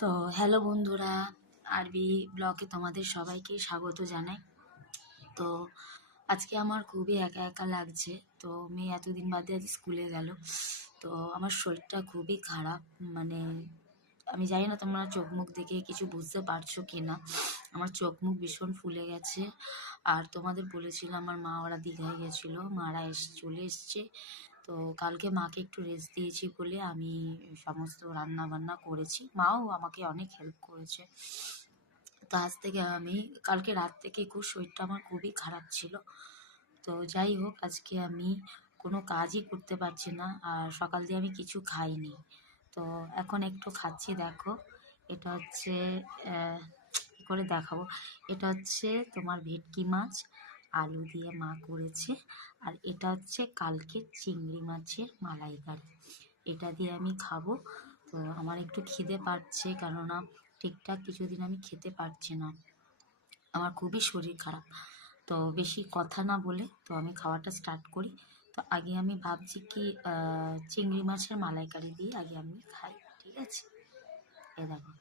তো হ্যালো বন্ধুরা, আরবি ব্লগে তোমাদের সবাইকে স্বাগত জানাই। তো আজকে আমার খুবই একা একা লাগছে। তো মেয়ে এতদিন বাদে আজ স্কুলে গেল। তো আমার শরীরটা খুবই খারাপ, মানে আমি জানি না তোমরা চোখ মুখ দেখে কিছু বুঝতে পারছো কি না। আমার চোখ মুখ ভীষণ ফুলে গেছে। আর তোমাদের বলেছিলাম আমার মা ওরা দীঘায় গেছিলো, মারা চলে এসছে। তো কালকে মাকে একটু রেস্ট দিয়েছি বলে আমি সমস্ত রান্না বান্না করেছি, মাও আমাকে অনেক হেল্প করেছে। তো আজ থেকে আমি কালকে রাত থেকে খুব শরীরটা আমার খুবই খারাপ ছিল। তো যাই হোক, আজকে আমি কোনো কাজই করতে পারছি না, আর সকাল দিয়ে আমি কিছু খাইনি। তো এখন একটু খাচ্ছি, দেখো। এটা হচ্ছে কী করে দেখাবো, এটা হচ্ছে তোমার ভেটকি মাছ আলু দিয়ে মা করেছে। আর এটা হচ্ছে কালকে চিংড়ি মাছের মালাইকারি, এটা দিয়ে আমি খাবো। তো আমার একটু খিদে পাচ্ছে, কেননা ঠিকঠাক কিছুদিন আমি খেতে পারছি না, আমার খুবই শরীর খারাপ। তো বেশি কথা না বলে তো আমি খাওয়াটা স্টার্ট করি। তো আগে আমি ভাবছি কি চিংড়ি মাছের মালাইকারি দিয়ে আগে আমি খাই, ঠিক আছে? এ দেখো,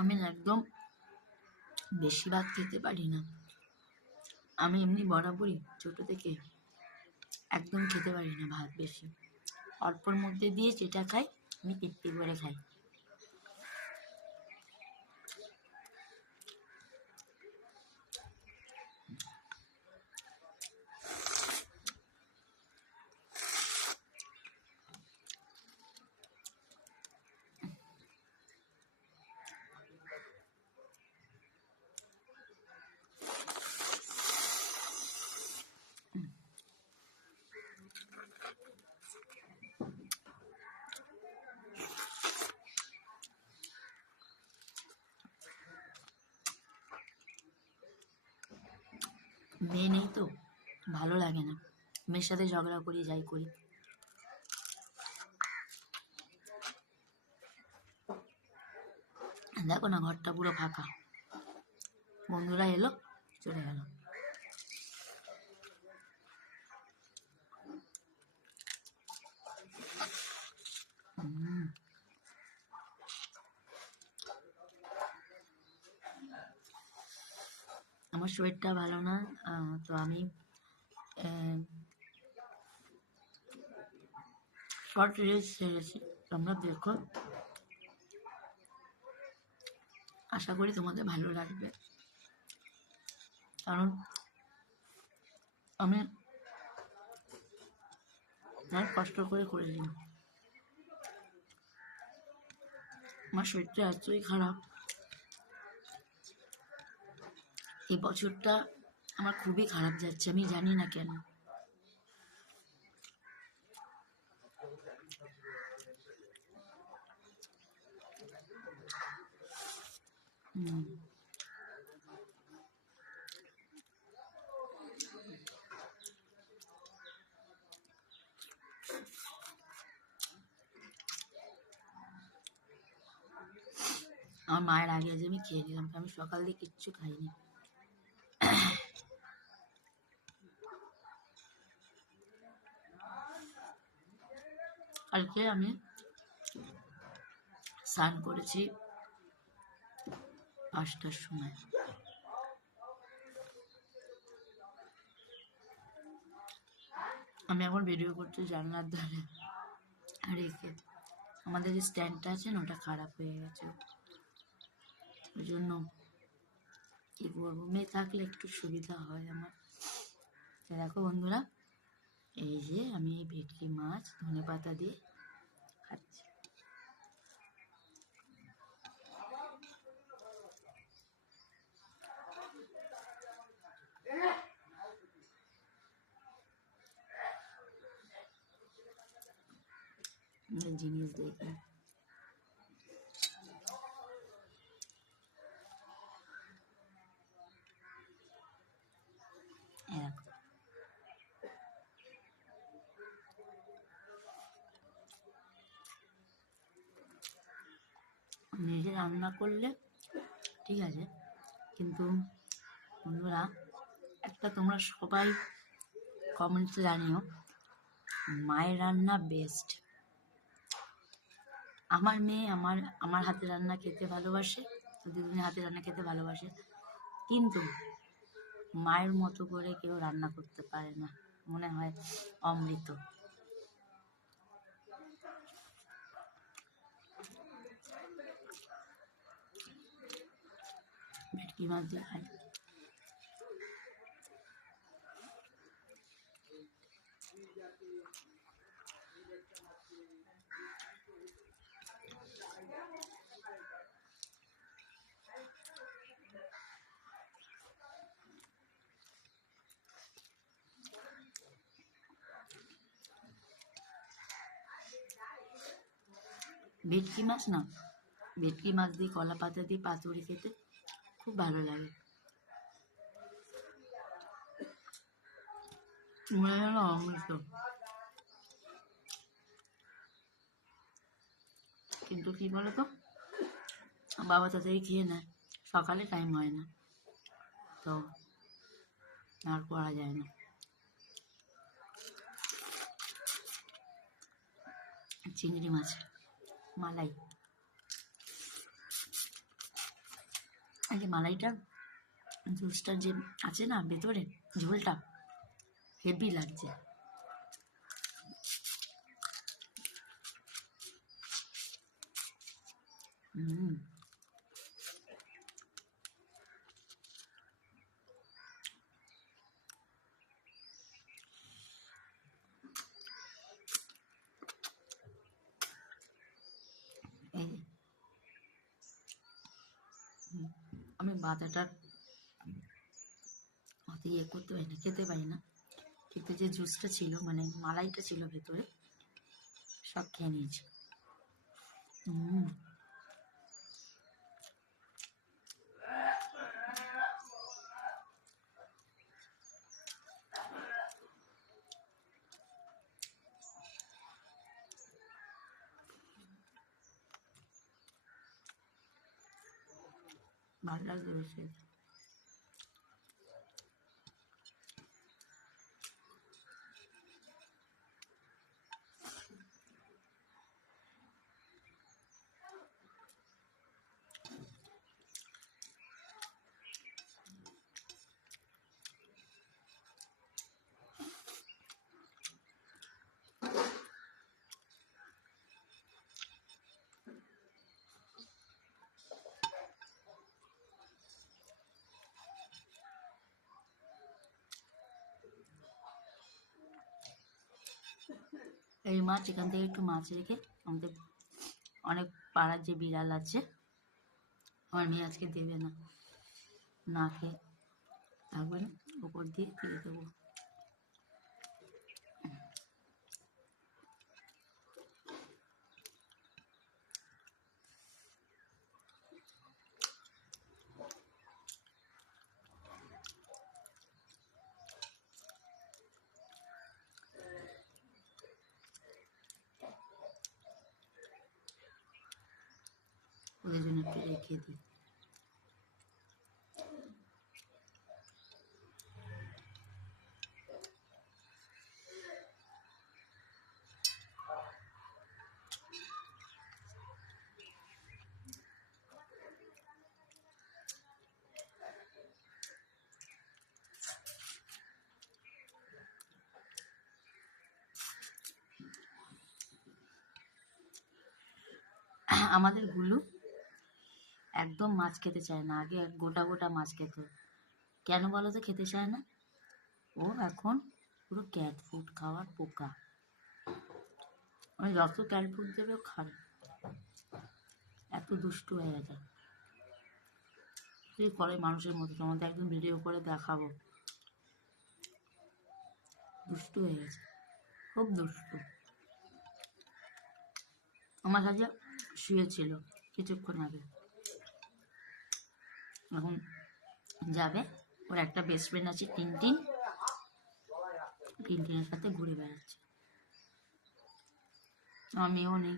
আমি না একদম বেশি ভাত খেতে পারি না। আমি এমনি বরাবরই ছোট থেকে একদম খেতে পারি না ভাত বেশি। অল্পর মধ্যে দিয়ে যেটা খাই আমি তৃপ্তি করে খাই। মেয়ে নেই তো ভালো লাগে না, মেয়ের সাথে ঝগড়া করি যাই করি। দেখো না, ঘরটা পুরো ফাঁকা, বন্ধুরা এলো চলে গেল। আমার শরীরটা ভালো না, তো আমি শর্ট রিলস ছেড়েছি, তোমরা দেখো। আশা করি তোমাদের ভালো লাগবে, কারণ আমি অনেক কষ্ট করে করেছি। আমার শরীরটা এতই খারাপ, এই বছরটা আমার খুবই খারাপ যাচ্ছে, আমি জানি না কেন। আমার মায়ের আগে আজ আমি খেয়ে নিলাম, আমি সকাল দিয়ে কিচ্ছু খাইনি। কালকে আমি স্নান করেছি 5টার সময়। আমি এখন ভিডিও করছি জানলার ধারে রেখে, আমাদের যে স্ট্যান্ডটা আছে না ওটা খারাপ হয়ে গেছে, ওই জন্য কি করবো, মেয়ে থাকলে একটু সুবিধা হয় আমার। দেখো বন্ধুরা, এই যে আমি এই ভেটকি মাছ ধনে পাতা দিয়ে খাচ্ছি। জিনিস দেখি। নিজে রান্না করলে ঠিক আছে, কিন্তু বন্ধুরা একটা তোমরা সবাই কমেন্টসে জানিও, মায়ের রান্না বেস্ট। আমার মেয়ে আমার হাতে রান্না খেতে ভালোবাসে, দিদির হাতে রান্না খেতে ভালোবাসে, কিন্তু মায়ের মতো করে কেউ রান্না করতে পারে না, মনে হয় অমৃত। ভেটকি মাছ দিয়ে খাই। ভেটকি মাছ না, ভেটকি মাছ দিয়ে কলা পাতা দিয়ে পাতুরি খেতে খুব ভালো লাগে। মনে হলো অমৃত। কিন্তু কি বলতো, বাবা তাড়াতাড়ি খেয়ে নেয়, সকালে টাইম হয় না, তো আর করা যায় না। চিংড়ি মাছ মালাই, এই যে মালাইটা জুসটা যে আছে না ভেতরে, ঝোলটা হেভি লাগছে। হুম, এই আমি বাদাটার অত ইয়ে করতে পারি না, খেতে পারি না, কিন্তু যে জুসটা ছিল মানে মালাইটা ছিল ভেতরে, সব খেয়ে নিয়েছি। হুম, ভালো লাগছে বেশি। এই মাছ এখান থেকে একটু মাছ রেখে আমাদের অনেক পাড়ার যে বিড়াল আছে, আমার মেয়ে আজকে দেবে না, না খেয়ে থাকবে না, ওপর দিয়ে দিয়ে দেবো। ওই জন্য একটু রেখে দিই। আমাদের গুলু একদম মাছ খেতে চায় না, আগে গোটা গোটা মাছ খেত, কেন বলো তো খেতে চায় না? ও এখন পুরো ক্যাট ফুড খাওয়ার পোকা, আমি যত ক্যাট ফুড দেবে ও খাবে, এত দুষ্টু হয়ে গেছে। কি করে মানুষের মতো, তোমাদের একদিন ভিডিও করে দেখাবো, দুষ্টু হয়ে গেছে, খুব দুষ্টু। আমার সাথে শুয়েছিল কিছুক্ষণ আগে, এখন যাবে। ওর একটা বেস্ট ফ্রেন্ড আছে টিনটিন, টিনটিনের সাথে ঘুরে বেড়াচ্ছে। আমার মেয়েও নেই।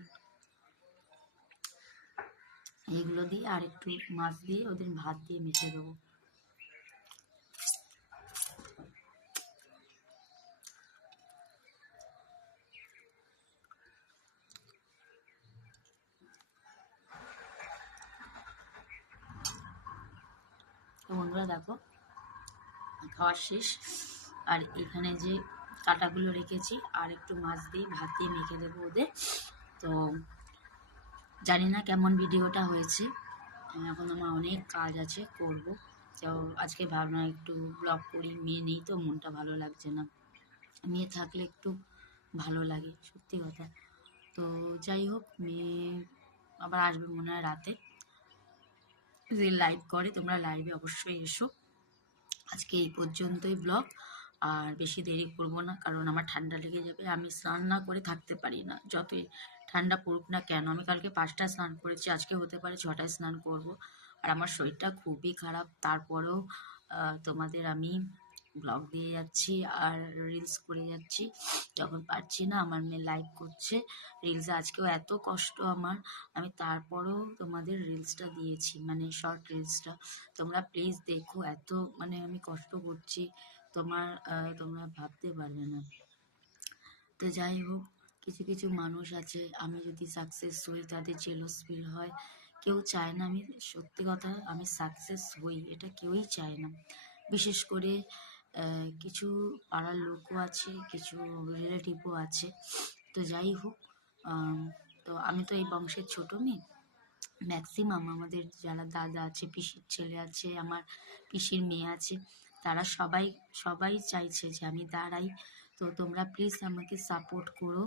এইগুলো দিয়ে আর একটু মাছ দিয়ে ওদের ভাত দিয়ে মেখে দেবো। তো বন্ধুরা দেখো, খাওয়ার শেষ। আর এখানে যে কাটাগুলো রেখেছি আর একটু মাছ দিয়ে ভাত দিয়ে মেখে দেবো ওদের। তো জানি না কেমন ভিডিওটা হয়েছে, এখন আমার অনেক কাজ আছে করব। তো আজকে ভাবলাম একটু ব্লগ করি, মেয়ে নেই তো মনটা ভালো লাগছে না, মেয়ে থাকলে একটু ভালো লাগে সত্যি কথা। তো যাই হোক, মেয়ে আবার আসবে মনে হয় রাতে, যে লাইভ করে তোমরা লাইভে অবশ্যই এসো। আজকে এই পর্যন্তই ব্লগ, আর বেশি দেরি করবো না কারণ আমার ঠান্ডা লেগে যাবে। আমি স্নান না করে থাকতে পারি না, যতই ঠান্ডা পড়ুক না কেন। আমি কালকে 5টায় স্নান করেছি, আজকে হতে পারে 6টায় স্নান করব। আর আমার শরীরটা খুবই খারাপ, তারপরেও তোমাদের আমি ব্লগ দিয়ে যাচ্ছি আর রিলস করে যাচ্ছি। যখন পারছি না, আমার মেয়ে লাইভ করছে রিলসে, আজকেও এত কষ্ট আমার, আমি তারপরেও তোমাদের রিলসটা দিয়েছি, মানে শর্ট রিলসটা। তোমরা প্লিজ দেখো, এত মানে আমি কষ্ট করছি, তোমরা ভাবতে পারবে না। তো যাই হোক, কিছু কিছু মানুষ আছে, আমি যদি সাকসেস হই তাদের জেলাস ফিল হয়। কেউ চায় না আমি, সত্যি কথা, আমি সাকসেস হই, এটা কেউই চায় না। বিশেষ করে কিছু পাড়ার লোকও আছে, কিছু রিলেটিভও আছে। তো যাই হোক, তো আমি তো এই বংশের ছোটো মেয়ে। ম্যাক্সিমাম আমাদের যারা দাদা আছে, পিসির ছেলে আছে, আমার পিসির মেয়ে আছে, তারা সবাই সবাই চাইছে যে আমি দাঁড়াই। তো তোমরা প্লিজ আমাকে সাপোর্ট করো।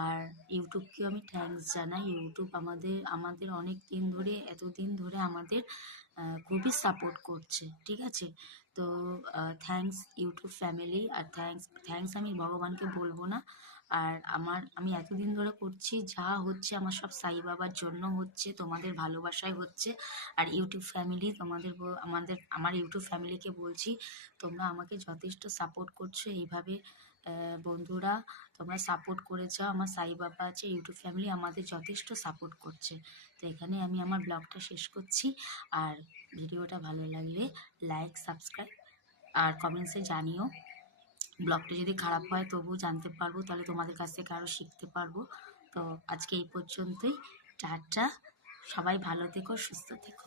আর ইউটিউবকেও আমি থ্যাঙ্কস জানাই। ইউটিউব আমাদের আমাদের অনেক দিন ধরে, এতদিন ধরে আমাদের খুবই সাপোর্ট করছে, ঠিক আছে। তো থ্যাঙ্কস ইউটিউব ফ্যামিলি, আর থ্যাঙ্কস আমি ভগবানকে বলবো না। আর আমি এতদিন ধরে করছি, যা হচ্ছে আমার সব সাই বাবার জন্য হচ্ছে, তোমাদের ভালোবাসায় হচ্ছে। আর ইউটিউব ফ্যামিলি, আমার ইউটিউব ফ্যামিলিকে বলছি, তোমরা আমাকে যথেষ্ট সাপোর্ট করছো এইভাবে। বন্ধুরা, তোমরা সাপোর্ট করে যাও, আমার সাই বাবা আছে, ইউটিউব ফ্যামিলি আমাদের যথেষ্ট সাপোর্ট করছে। তো এখানে আমি আমার ব্লগটা শেষ করছি। আর ভিডিওটা ভালো লাগলে লাইক, সাবস্ক্রাইব আর কমেন্টসে জানিও। ব্লগটা যদি খারাপ হয় তবুও জানতে পারবো, তাহলে তোমাদের কাছ থেকে আরও শিখতে পারবো। তো আজকে এই পর্যন্তই, টাটা, সবাই ভালো থেকো, সুস্থ থেকো।